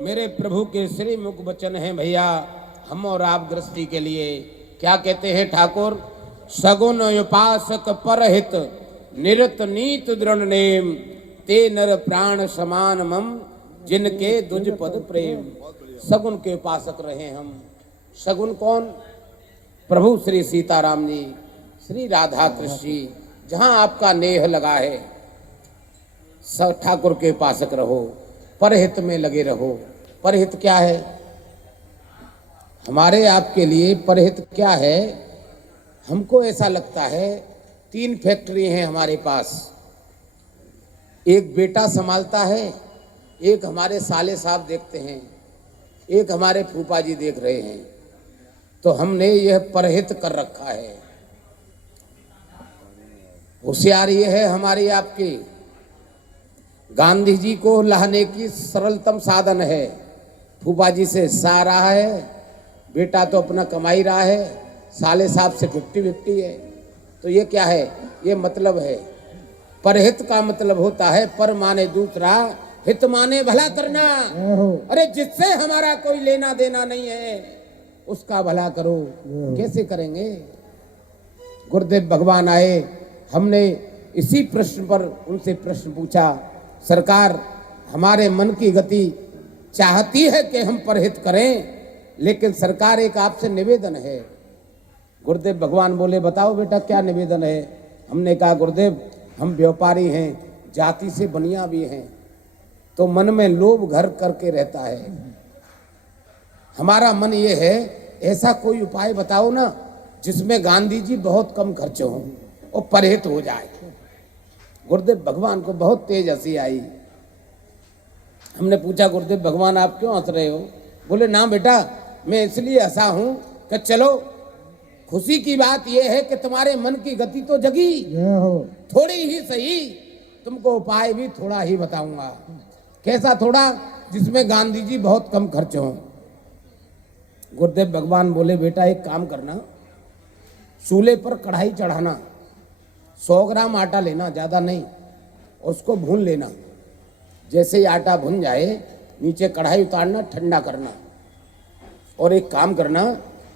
मेरे प्रभु के श्री मुख वचन हैं भैया, हम और आप गृहस्थी के लिए। क्या कहते हैं ठाकुर? सगुन उपासक परहित निरत नीत दृढ़ नेम, ते नर प्राण समान मम जिनके दुज पद प्रेम। सगुन के उपासक रहे हम। सगुन कौन? प्रभु श्री सीताराम जी, श्री राधा कृष्ण जी। जहां आपका नेह लगा है सब ठाकुर के उपासक रहो, परहित में लगे रहो। परहित क्या है? हमारे आपके लिए परहित क्या है? हमको ऐसा लगता है 3 फैक्ट्री हैं हमारे पास। एक बेटा संभालता है, एक हमारे साले साहब देखते हैं, एक हमारे फूफा जी देख रहे हैं। तो हमने यह परहित कर रखा है। होशियार ये है हमारी आपकी, गांधी जी को लाने की सरलतम साधन है। फूफा जी से हिस्सा आ रहा है, बेटा तो अपना कमाई रहा है, साले साहब से 50-50 है। तो ये क्या है? ये मतलब है। परहित का मतलब होता है पर माने दूसरा, हित माने भला करना। अरे जिससे हमारा कोई लेना देना नहीं है उसका भला करो। कैसे करेंगे? गुरुदेव भगवान आए, हमने इसी प्रश्न पर उनसे प्रश्न पूछा। सरकार, हमारे मन की गति चाहती है कि हम परहित करें, लेकिन सरकार एक आपसे निवेदन है। गुरुदेव भगवान बोले, बताओ बेटा क्या निवेदन है? हमने कहा गुरुदेव, हम व्यापारी हैं, जाति से बनिया भी हैं, तो मन में लोभ घर करके रहता है। हमारा मन ये है, ऐसा कोई उपाय बताओ ना जिसमें गांधी जी बहुत कम खर्च हों और परहित हो जाए। गुरुदेव भगवान को बहुत तेज हंसी आई। हमने पूछा, गुरुदेव भगवान आप क्यों हंस रहे हो? बोले, ना बेटा, मैं इसलिए हंसा हूं कि चलो खुशी की बात यह है कि तुम्हारे मन की गति तो जगी, थोड़ी ही सही। तुमको उपाय भी थोड़ा ही बताऊंगा। कैसा थोड़ा? जिसमें गांधी जी बहुत कम खर्च हों। गुरुदेव भगवान बोले, बेटा एक काम करना, चूल्हे पर कढ़ाई चढ़ाना, 100 ग्राम आटा लेना, ज़्यादा नहीं, उसको भून लेना। जैसे ही आटा भुन जाए, नीचे कढ़ाई उतारना, ठंडा करना, और एक काम करना,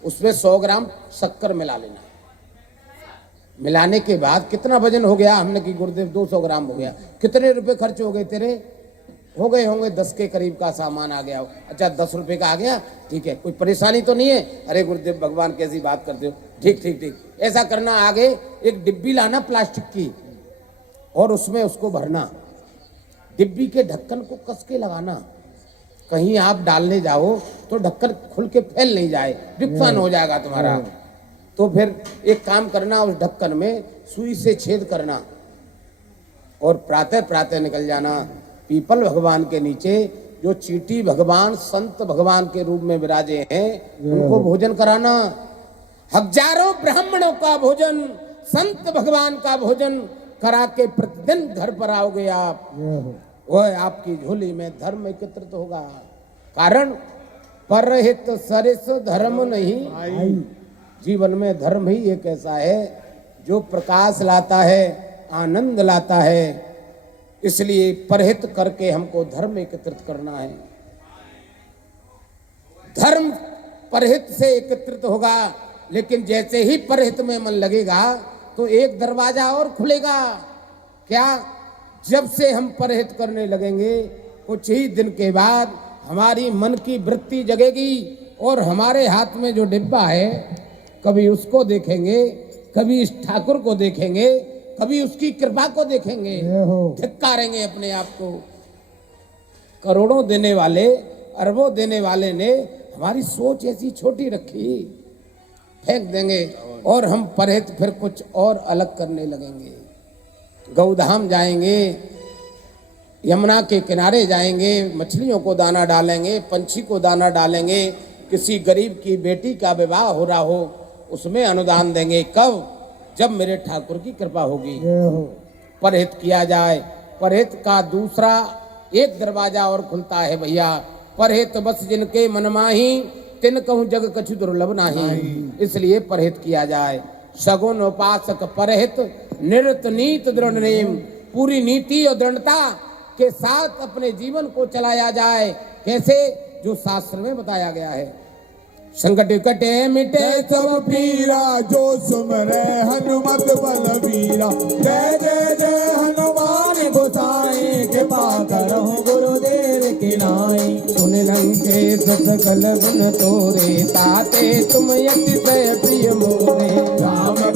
उसमें 100 ग्राम शक्कर मिला लेना। मिलाने के बाद कितना वजन हो गया? हमने कि गुरुदेव 200 ग्राम हो गया। कितने रुपए खर्च हो गए तेरे? हो गए होंगे 10 के करीब का सामान आ गया। अच्छा, 10 रुपए का आ गया, ठीक है, कोई परेशानी तो नहीं है? अरे गुरुदेव भगवान कैसी बात करते हो, ठीक ठीक ठीक। ऐसा करना, आगे एक डिब्बी लाना प्लास्टिक की, और उसमें उसको भरना। डिब्बी के ढक्कन को कस के लगाना, कहीं आप डालने जाओ तो ढक्कन खुल के फैल नहीं जाए, नुकसान हो जाएगा तुम्हारा। तो फिर एक काम करना, उस ढक्कन में सुई से छेद करना और प्रातः प्रातः निकल जाना। पीपल भगवान के नीचे जो चीटी भगवान संत भगवान के रूप में विराजे हैं, उनको भोजन कराना। हजारों ब्राह्मणों का भोजन, संत भगवान का भोजन करा के प्रतिदिन घर पर आओगे आप, वह आपकी झोली में धर्म एकत्रित होगा। कारण परहित सरिस धर्म नहीं। जीवन में धर्म ही एक ऐसा है जो प्रकाश लाता है, आनंद लाता है। इसलिए परहित करके हमको धर्म एकत्रित करना है। धर्म परहित से एकत्रित होगा, लेकिन जैसे ही परहित में मन लगेगा तो एक दरवाजा और खुलेगा। क्या? जब से हम परहित करने लगेंगे, कुछ ही दिन के बाद हमारी मन की वृत्ति जगेगी और हमारे हाथ में जो डिब्बा है, कभी उसको देखेंगे, कभी इस ठाकुर को देखेंगे, कभी उसकी कृपा को देखेंगे, धिक्कारेंगे अपने आप को। करोड़ों देने वाले, अरबों देने वाले ने हमारी सोच ऐसी छोटी रखी, फेंक देंगे और हम परहित फिर कुछ और अलग करने लगेंगे। गौधाम जाएंगे, यमुना के किनारे जाएंगे, मछलियों को दाना डालेंगे, पंछी को दाना डालेंगे, किसी गरीब की बेटी का विवाह हो रहा हो उसमें अनुदान देंगे। कब? जब मेरे ठाकुर की कृपा होगी। परहित किया जाए। परहित का दूसरा एक दरवाजा और खुलता है भैया। परहित बस जिनके मन माही, तिन कहूं जग कछु दुर्लभ नाही। इसलिए परहित किया जाए। सगुन उपासक परहित निरत नीत दृढ़ नेम। पूरी नीति और दृढ़ता के साथ अपने जीवन को चलाया जाए। कैसे? जो शास्त्र में बताया गया है। संकट कटे मिटे सब पीरा, जो सुमरे हनुमत बलवीरा। जय जय जय हनुमान गोसाई, कृपा करहु गुरुदेव की नाई। सुन लंकेश सकल गुण तोरे, ताते तुम अतिशय प्रिय मोरे।